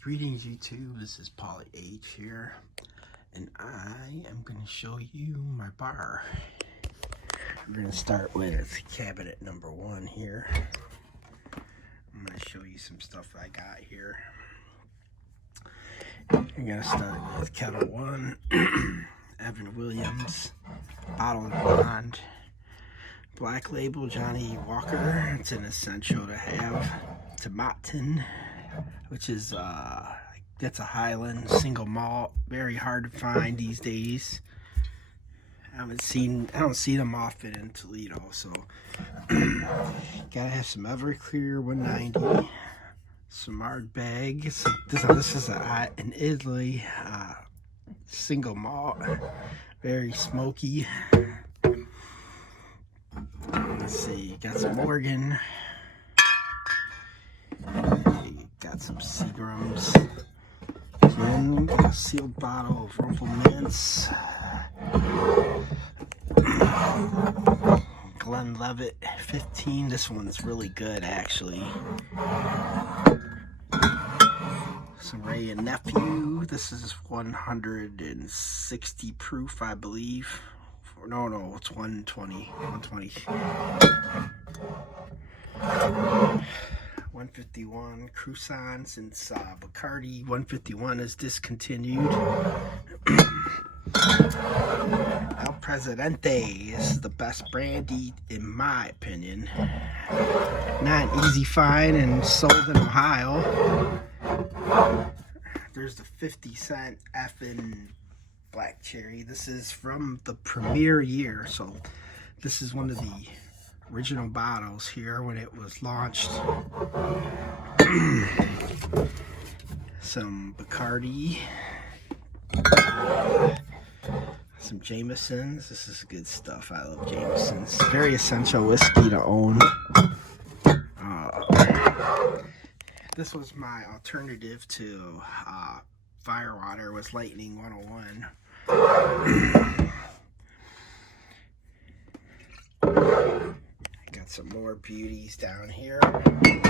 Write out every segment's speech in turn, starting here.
Greetings YouTube, this is Polly H here, and I am going to show you my bar. We're going to start with cabinet number 1 here. I'm going to show you some stuff I got here. We're going to start with Kettle 1, Evan Williams, Bottle of Blonde, Black Label Johnny Walker. It's an essential to have. Tomatin, which is that's a Highland single malt, very hard to find these days. I don't see them often in Toledo, so gotta have some Everclear 190, some Ardbeg. This is an Italy single malt, very smoky. Let's see, got some Morgan. Got some Seagrams. Again, got a sealed bottle of Rumple Mints. Glenlivet 15. This one's really good, actually. Some Ray and Nephew. This is 160 proof, I believe. No, it's 120. 151 Cruson, since Bacardi 151 is discontinued. El Presidente is the best brandy in my opinion. Not an easy find and sold in Ohio. There's the 50-cent effing Black Cherry. This is from the premiere year, so this is one of the original bottles here when it was launched. Some Bacardi, some Jameson's. This is good stuff. I love Jameson's. Very essential whiskey to own. This was my alternative to Firewater, was Lightning 101. Got some more beauties down here. We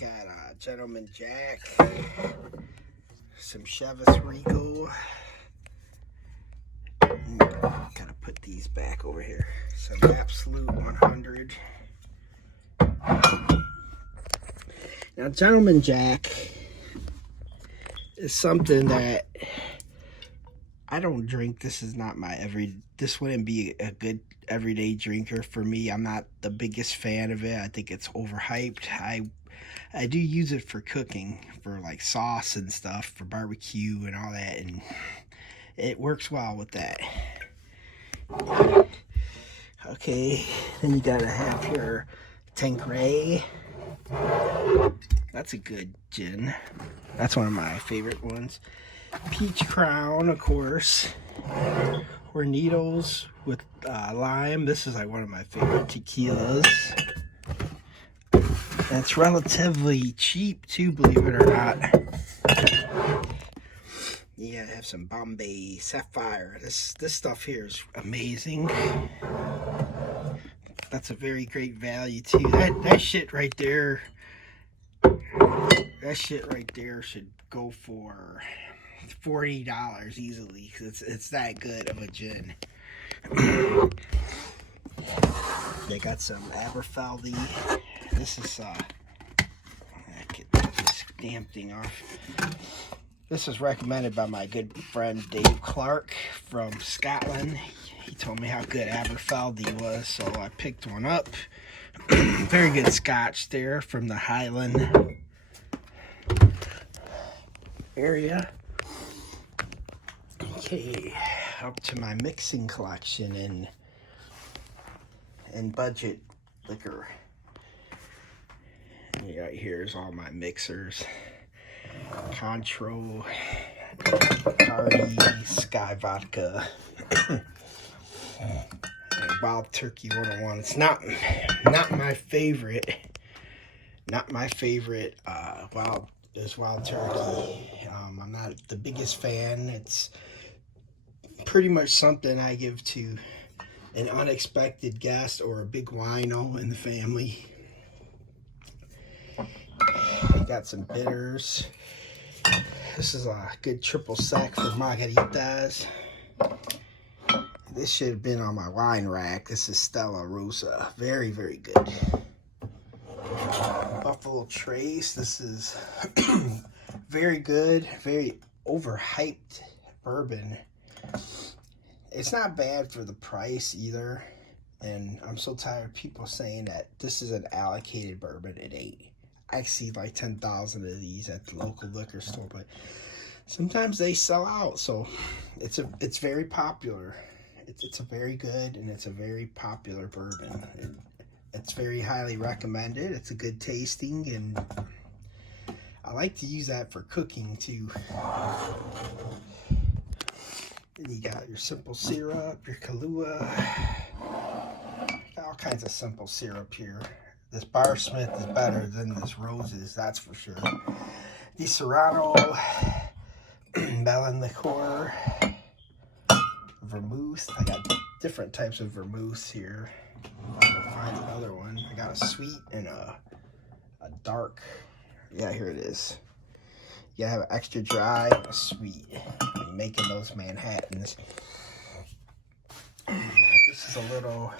got Gentleman Jack, some Chivas Regal. Gotta put these back over here. Some Absolute 100. Now, Gentleman Jack is something that I don't drink. This is not my this wouldn't be a good everyday drinker for me. I'm not the biggest fan of it. I think it's overhyped. I do use it for cooking, for like sauce and stuff, for barbecue and all that, and it works well with that. Okay, then you gotta have your Tanqueray. That's a good gin. That's one of my favorite ones. Peach Crown, of course. Hornitos with lime. This is like one of my favorite tequilas. And it's relatively cheap too, believe it or not. You gotta have some Bombay Sapphire. This stuff here is amazing. That's a very great value too. That shit right there. That shit right there should go for $40 easily, because it's that good of a gin. They got some Aberfeldy. This is I get this damn thing off. This was recommended by my good friend Dave Clark from Scotland. He told me how good Aberfeldy was, so I picked one up. Very good scotch there from the Highland area. Okay, up to my mixing collection and budget liquor. Right here's all my mixers. Contro, Bacardi, Sky Vodka, and Wild Turkey 101. It's not my favorite. Not my favorite Wild Turkey. I'm not the biggest fan. It's pretty much something I give to an unexpected guest or a big wino in the family. Got some bitters. This is a good triple sec for margaritas. This should have been on my wine rack. This is Stella Rosa. Very, very good. Buffalo Trace. This is very good. Very overhyped bourbon. It's not bad for the price either. And I'm so tired of people saying that this is an allocated bourbon. It ain't. I see like 10,000 of these at the local liquor store, but sometimes they sell out. So it's very popular. It's a very good and it's a very popular bourbon. It's very highly recommended. It's a good tasting, and I like to use that for cooking too. Then you got your simple syrup, your Kahlua, all kinds of simple syrup here. This Bar Smith is better than this Roses, that's for sure. The Serrano, melon liqueur, vermouth. I got different types of vermouth here. I'll find another one. I got a sweet and a dark. Yeah, here it is. You gotta have an extra dry and a sweet when you're making those Manhattans. This is a little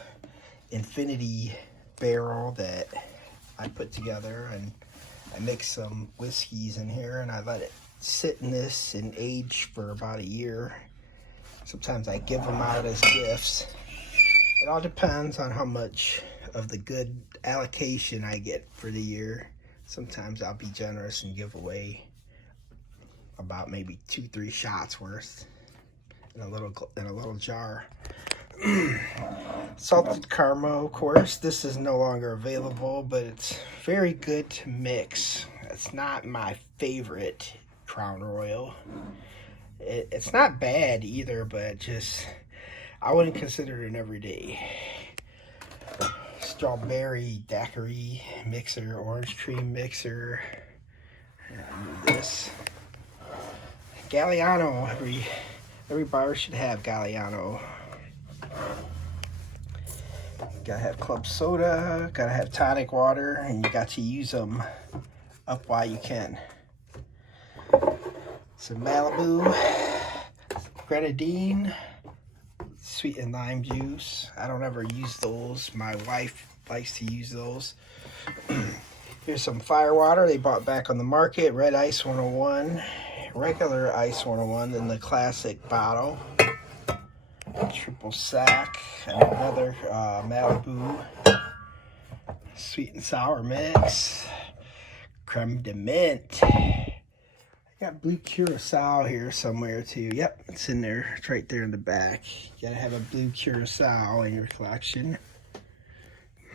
infinity barrel that I put together, and I mix some whiskeys in here and I let it sit in this and age for about a year. Sometimes I give them out as gifts. It all depends on how much of the good allocation I get for the year. Sometimes I'll be generous and give away about maybe 2-3 shots worth in a little jar. Salted caramel, of course. This is no longer available, but it's very good to mix. It's not my favorite Crown Royal. It's not bad either, but just I wouldn't consider it an everyday. Strawberry daiquiri mixer, orange cream mixer. This Galliano. Every bar should have Galliano. Gotta have club soda, gotta have tonic water, and you got to use them up while you can. Some Malibu, grenadine, sweet and lime juice. I don't ever use those. My wife likes to use those. Here's some fire water they bought back on the market. Red Ice 101, regular Ice 101 in the classic bottle. Triple sack, another Malibu sweet and sour mix, creme de mint. I got blue curacao here somewhere too. Yep, it's in there. It's right there in the back. You gotta have a blue curacao in your collection.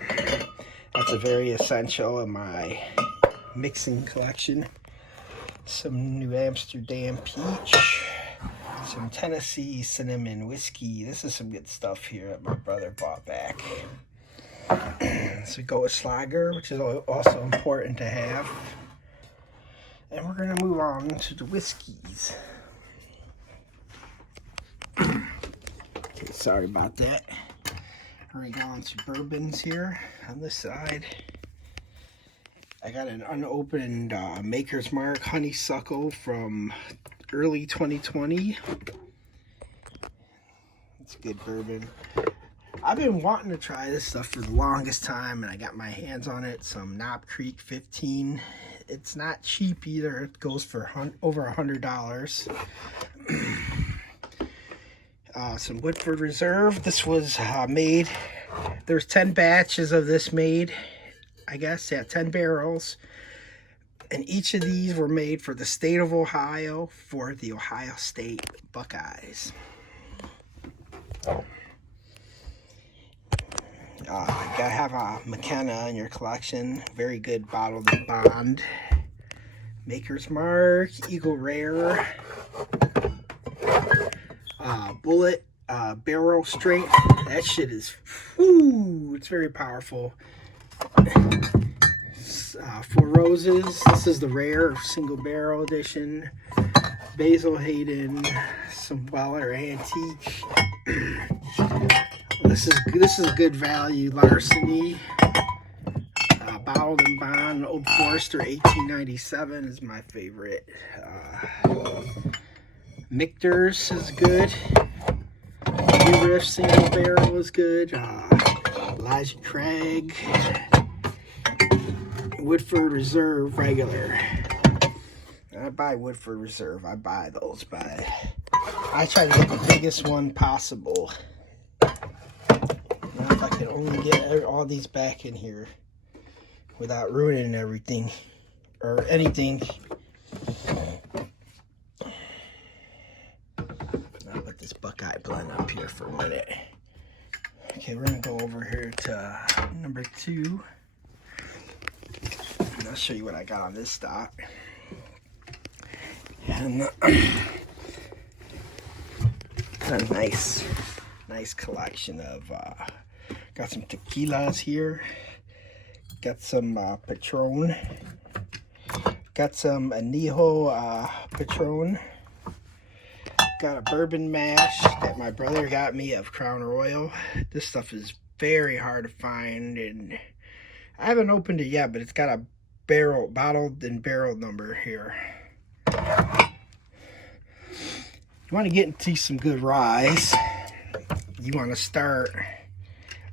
That's a very essential in my mixing collection. Some New Amsterdam peach. Some Tennessee cinnamon whiskey. This is some good stuff here that my brother bought back. So we go with Slager, which is also important to have. And we're going to move on to the whiskeys. Okay, sorry about that. We're going to go on to bourbons here on this side. I got an unopened Maker's Mark Honeysuckle from early 2020. It's a good bourbon. I've been wanting to try this stuff for the longest time, and I got my hands on it. Some Knob Creek 15. It's not cheap either. It goes for over $100. Some Woodford Reserve. This was made. There's 10 batches of this made. I guess, yeah, 10 barrels. And each of these were made for the state of Ohio for the Ohio State Buckeyes. You gotta have a McKenna in your collection. Very good bottled bond. Maker's Mark, Eagle Rare, Bullet, barrel strength. That shit is, whoo, it's very powerful. Four Roses. This is the rare single barrel edition. Basil Hayden, some Weller Antique. This is good value. Larceny, Bottled and Bond Old Forester 1897 is my favorite. Michter's is good. New Riff Single Barrel is good. Elijah Craig. Woodford Reserve regular. I buy Woodford Reserve. I buy those, but I try to get the biggest one possible. Now if I can only get all these back in here without ruining everything or anything. I'll put this Buckeye blend up here for a minute. Okay, we're gonna go over here to number 2. And I'll show you what I got on this stock. And a nice collection of got some tequilas here, got some Patron, got some Añejo Patron, got a bourbon mash that my brother got me of Crown Royal. This stuff is very hard to find, and I haven't opened it yet, but it's got a bottled and barrel number here. You want to get into some good ryes, you want to start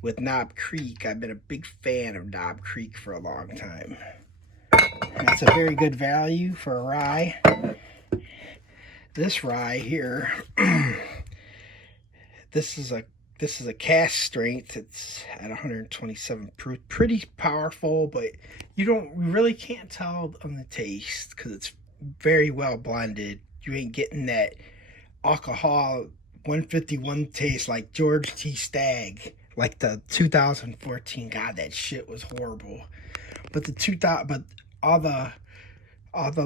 with Knob Creek. I've been a big fan of Knob Creek for a long time. That's a very good value for a rye. This rye here, this is a cask strength. It's at 127 proof. Pretty powerful, but you really can't tell on the taste because it's very well blended. You ain't getting that alcohol 151 taste like George T. Stagg, like the 2014. God, that shit was horrible. But all the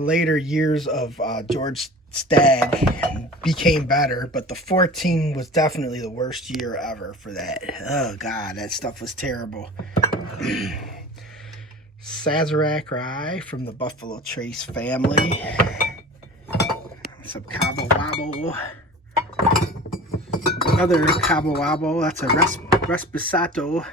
later years of George Stagg became better, but the 14 was definitely the worst year ever for that. Oh God, that stuff was terrible. Sazerac rye from the Buffalo Trace family. Some Cabo Wabo. Another Cabo Wabo. That's a Reposado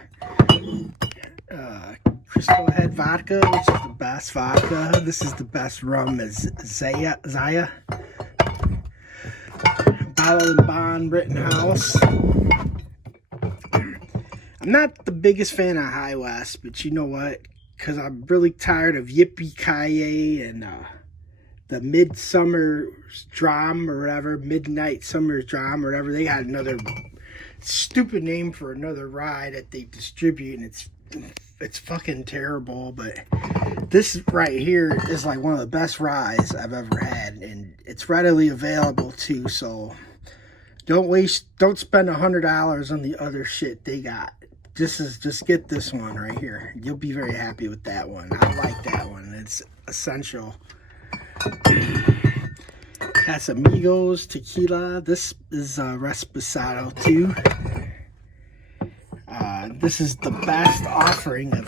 Crystal Head vodka, which is the best vodka. This is the best rum. Is Zaya. Bottled and Bond Rittenhouse. I'm not the biggest fan of High West, but you know what? Because I'm really tired of Yippee-Ki-Yay and the Midsummer's Dram or whatever, Midnight Summer's Dram or whatever. They got another stupid name for another rye that they distribute, and it's fucking terrible. But this right here is like one of the best ryes I've ever had, and it's readily available too. So don't spend $100 on the other shit they got. Just get this one right here. You'll be very happy with that one. I like that one. It's essential. Casamigos tequila. This is Reposado too. This is the best offering of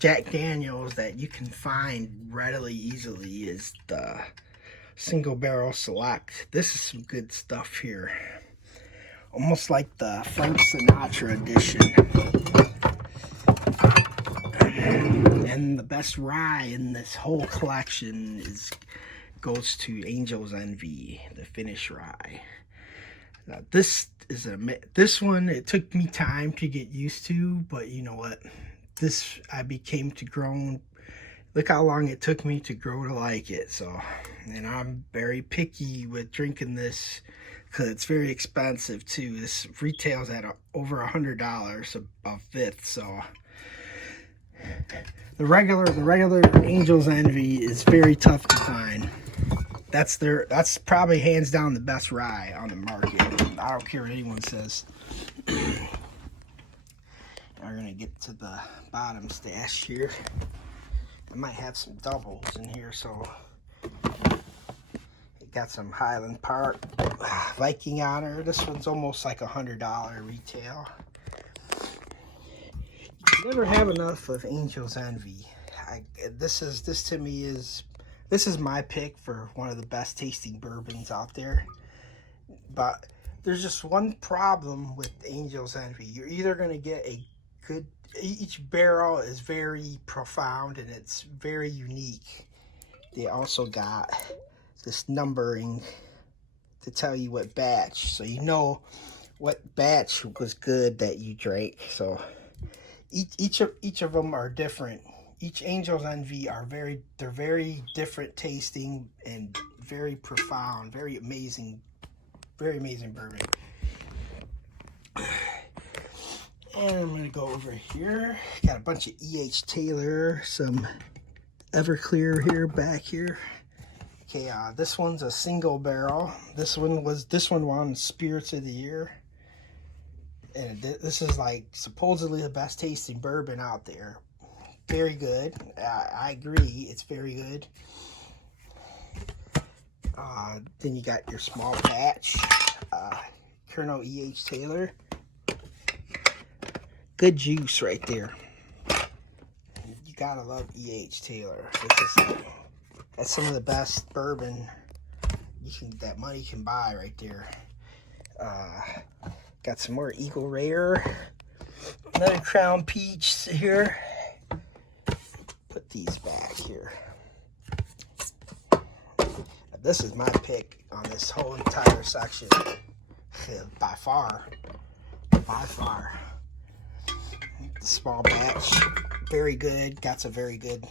Jack Daniels that you can find readily, easily, is the Single Barrel Select. This is some good stuff here. Almost like the Frank Sinatra edition. And the best rye in this whole collection goes to Angel's Envy, the Finnish rye. Now, this one, it took me time to get used to, but you know what? This I became to grow. Look how long it took me to grow to like it. So, and I'm very picky with drinking this because it's very expensive too. This retails at over $100 a fifth. So the regular Angel's Envy is very tough to find. That's probably hands down the best rye on the market. I don't care what anyone says. We're gonna get to the bottom stash here. I might have some doubles in here, so it got some Highland Park Viking Honor. This one's almost like $100 retail. You never have enough of Angel's Envy. This is my pick for one of the best tasting bourbons out there. But there's just one problem with Angel's Envy. You're either going to get a good. Each barrel is very profound and it's very unique. They also got this numbering to tell you what batch, so you know what batch was good that you drank. So each of them are different. Each Angel's Envy are very different tasting and very profound, very amazing bourbon. And I'm gonna go over here. Got a bunch of E.H. Taylor, some Everclear here, back here. Okay, this one's a single barrel. This one won Spirits of the Year. And this is like supposedly the best tasting bourbon out there. Very good. I agree, it's very good. Then you got your small batch, Colonel E.H. Taylor. Good juice right there. You gotta love E.H. Taylor. That's some of the best bourbon that money can buy right there. Got some more Eagle Rare. Another Crown Peach here. Put these back here. This is my pick on this whole entire section. By far. Small batch. Very good. Got some very good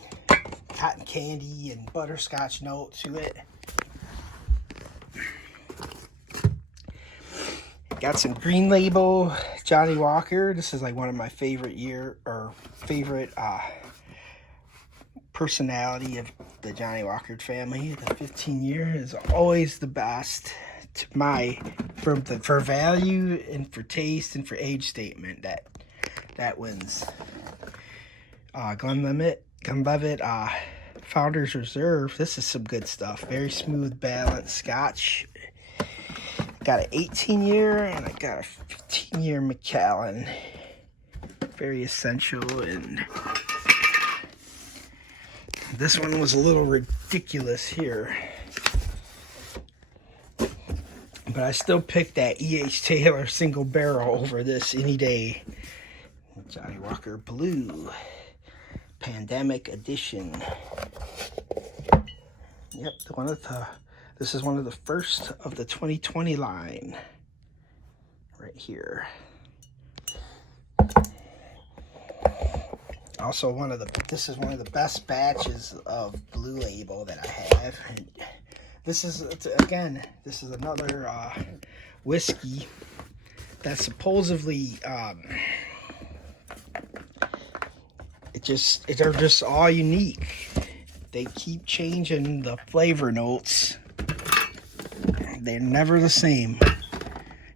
cotton candy and butterscotch note to it. Got some Green Label Johnny Walker. This is like one of my favorite personality of the Johnny Walker family. The 15 year is always the best for value and for taste and for age statement. That wins. Glenlivet Founders Reserve. This is some good stuff. Very smooth, balanced Scotch. Got an 18 year and I got a 15 year Macallan. Very essential, and this one was a little ridiculous here. But I still picked that E.H. Taylor single barrel over this any day. Johnny Walker Blue. Pandemic Edition. Yep, this is one of the first of the 2020 line. Right here. Also this is one of the best batches of Blue Label that I have. And this is another whiskey that supposedly they're just all unique. They keep changing the flavor notes. They're never the same.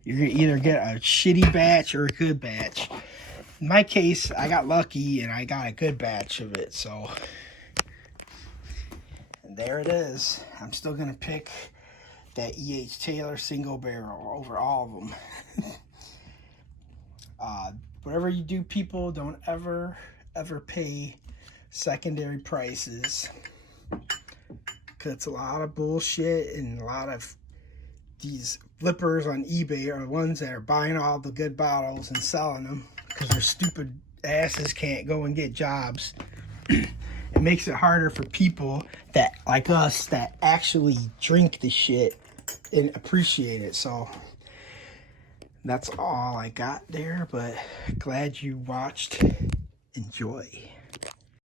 You're gonna either get a shitty batch or a good batch. In my case, I got lucky and I got a good batch of it, so and there it is. I'm still gonna pick that E.H. Taylor single barrel over all of them. Whatever you do, people, don't ever pay secondary prices, because it's a lot of bullshit, and a lot of these flippers on eBay are the ones that are buying all the good bottles and selling them because their stupid asses can't go and get jobs. It makes it harder for people that like us that actually drink the shit and appreciate it. So that's all I got there, but glad you watched. Enjoy.